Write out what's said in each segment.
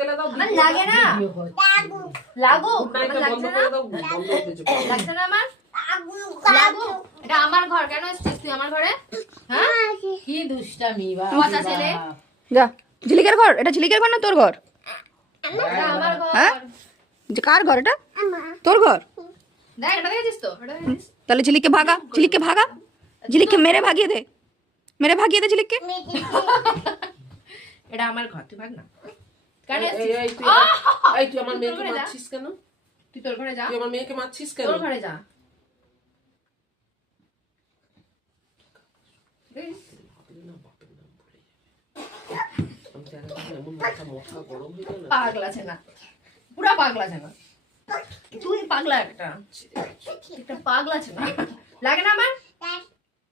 ফেলে দাও। লাগে না, লাগুক, লাগছে না, লাগছে না আমার, লাগুক। এটা আমার ঘর, কেন এসেছিস তুই আমার ঘরে? হ্যাঁ, কি দুষ্টামি পচা ছেলে। যা, ঝিলিকের ঘর, এটা ঝিলিকের ঘর না তোর ঘর? এটা আমার ঘর। হ্যাঁ? যে কার ঘর এটা? তোর ঘর? দেখ, এটা দেখেছিস তো? এটা দেখেছিস? তাহলে ঝিলিককে ভাগা, ঝিলিককে ভাগা, ঝিলিককে মেরে ভাগিয়ে দে, মেরে ভাগিয়ে দে ঝিলিককে। এটা আমার ঘর, তুই ভাগ না। কেন এই এসেছিস? তুই আমার মেয়েকে মারছিস কেন? তুই তোর ঘরে যা, তুই আমার মেয়েকে মারছিস কেন? তোর ঘরে যা। পাগলা আছে না, পুরা পাগলা আছে না, তুই পাগলা একটা, একটা পাগলা আছে না। লাগে না আমার,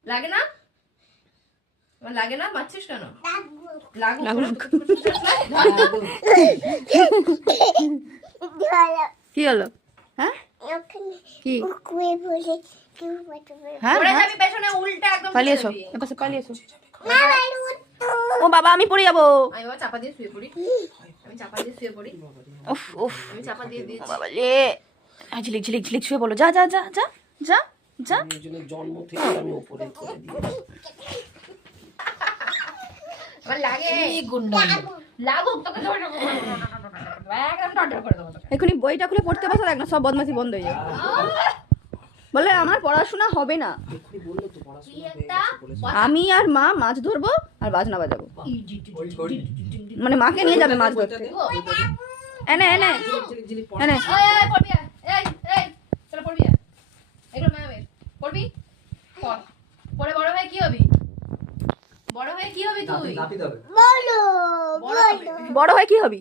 লাগে না, আমার লাগে না, মারছিস কেন? লাগুক। কি হলো? হ্যাঁ কি? হ্যাঁ পড়ে যাবি পেছনে, উল্টা একদম পালিয়ে এসো, এপাশে পালিয়ে এসো। ও বাবা, আমি পড়ে যাবো। আমি বাবা চাপা দিয়ে শুয়ে পড়ি, আমি চাপা দিয়ে শুয়ে পড়ি, উফ উফ, আমি চাপা দিয়ে দিয়েছি। বাবা রে। ঝিলিক ঝিলিক ঝিলিক শুয়ে বলো, যা যা যা যা যা যা। এই জন্য জন্ম থেকে আমি উপরে করে দিয়েছি। আমার লাগে, গুন্ডা লাগুক, তোকে একদম টর্চার করে দেবো তোকে। এখনই বইটা খুলে পড়তে বসা, দেখ না সব বদমাশি বন্ধ হয়ে যাবে। বলে আমার পড়াশোনা হবে না, এক্ষুনি বললে তো পড়াশোনা তুই হয়ে একটা গেছে বলেছে। আমি আর মা মাছ ধরবো আর বাজনা বাজাবো। মানে মাকে নিয়ে যাবে মাছ ধরতে। এনে এনে ঝিলিক পড়া। এনে এই পড়বি, এই চলো পড়বি, এগুলো ম্যামের পড়বি, পড়, পড়ে বড় হয়ে কি হবি? বড় হয়ে কি হবি তুই? বড় হবি। বড় হয়ে কি হবি?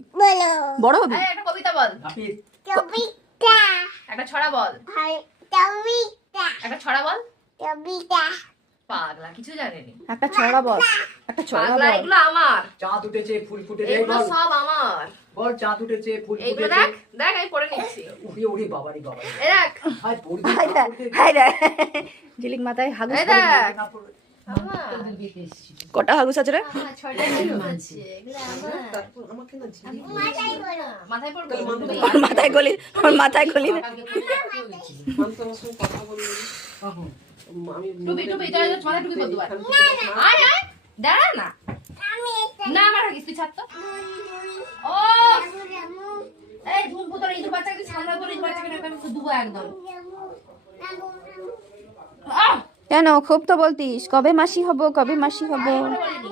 বড় হবি? এই একটা কবিতা বল, একটা ছড়া বল, একটা ছড়া বল। পাগলা, কিছু জানেনি। একটা ছড়া বল, একটা ছড়া পাগলা, বল। এগুলো আমার, চাঁদ উঠেছে ফুল ফুটেছে এগুলো সব আমার। বল চাঁদ উঠেছে ফুল এইগুলো ফুটেছে দেখ, দেখ আমি পড়ে নিচ্ছি। উড়ি উড়ি বাবারি বাবারি এই দেখ, হাই পড়বি হাই দেখ, হাই দেখ। ঝিলিক মাথায় হাগুস এই করে দেখ, না পড়বে আমার, কটা হাগুস আছে রে? আমার ছয়টা জিনিস আছে, এগুলো আমার। তারপর আমাকে না ঝিলিক মাথায় পড়বে, ওর মাথায় গলি, ওর মাথায় গলি। মানতে আমার সঙ্গে কথা বলবে। আমি টুপি টুপি, এটা মাথায় টুপি পর দুবার। আয় আয়, দাঁড়া না, না আমার হাগিস, তুই ছাড় তো। ও এই ঝুমকু, তোর ইঁদুর বাচ্চাকে সামনে, তোর ইঁদুর বাচ্চাকে না আমি দুবো একদম। কেন খুব তো বলতিস, কবে মাসি হব, কবে মাসি হব? বলিনি।